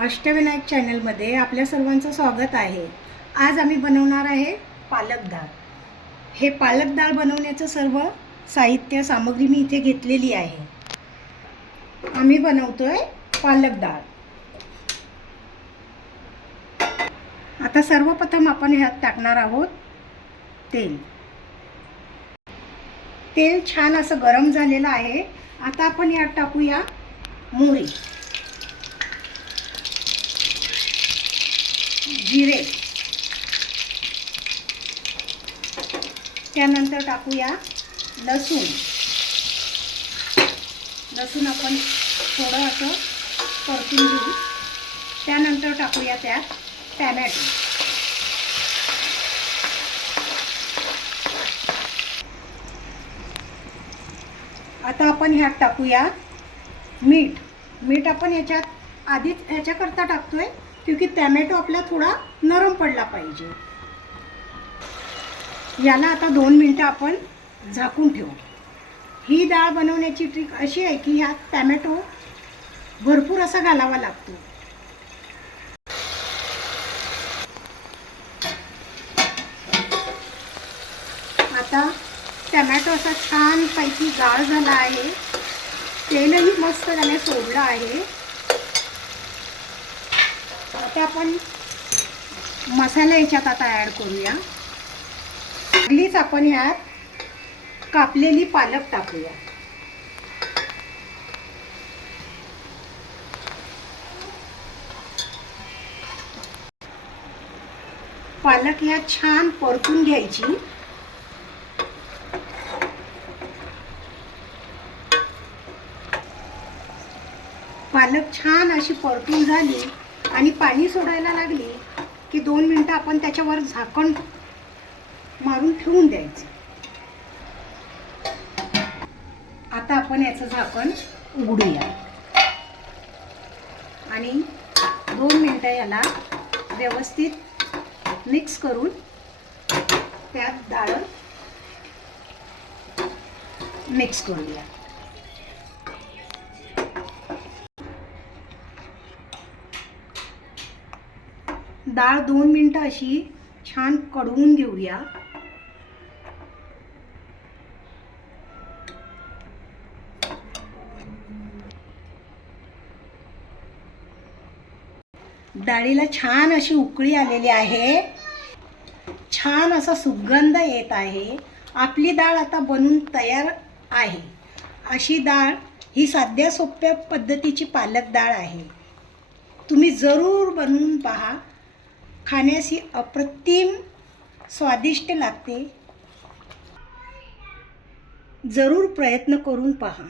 अष्टविनायक चॅनलमध्ये आपल्या सर्वांचं स्वागत आहे। आज आम्ही बनवणार आहे पालक डाळ। हे पालक डाळ बनवण्याचं सर्व साहित्य सामग्री मी इथे घेतलेली आहे। आम्ही बनवतोय पालक डाळ। आता सर्वप्रथम आपण ह्यात टाकणार आहोत तेल। तेल छान असं गरम झालेलं आहे। आता आपण यात टाकूया मोहरी, जिरे, त्यानंतर टाकूया लसूण। लसूण आपण थोडं असं परतून घेऊ। त्यानंतर टाकूया त्यात टोमॅटो। आता आपण ह्यात टाकूया मीठ। मीठ आपण ह्याच्यात आधीच ह्याच्याकरता टाकतोय क्योंकि टोमॅटो आपला थोडा नरम पडला पाहिजे। याला आता 2 मिनिटं आपण झाकून ठेवू। ही डाळ बनवण्याची ट्रिक अशी आहे की ह्यात टोमॅटो भरपूर असा घालावा लागतो। आता टोमॅटो असा छान पैकी गाळ झाला आहे। तेलही मस्त त्याने सोडलं आहे। आता आपण मसाला याच्यात आता ॲड करूया। पहिलीच आपण ह्यात कापलेली पालक टाकूया। पालक ह्यात छान परतून घ्यायची। पालक छान अशी परतून झाली आणि पाणी सोडायला लागली की 2 मिनिटं आपण त्याच्यावर झाकण मारून ठेवून द्यायचं। आता आपण याचं झाकण उघडूया आणि 2 मिनिटं याला व्यवस्थित मिक्स करून त्यात डाळ मिक्स करूया। डाळ 2 मिनिटं अशी छान कढवून घेऊया। डाळीला छान अशी उकळी आलेली आहे। छान असा सुगंध येत आहे। आपली डाळ आता बनून तयार आहे। अशी डाळ ही साध्या सोप्या पद्धतीची पालक डाळ आहे। तुम्ही जरूर बनवून पहा। खाण्यास ही अप्रतिम स्वादिष्ट लागते। जरूर प्रयत्न करून पहा।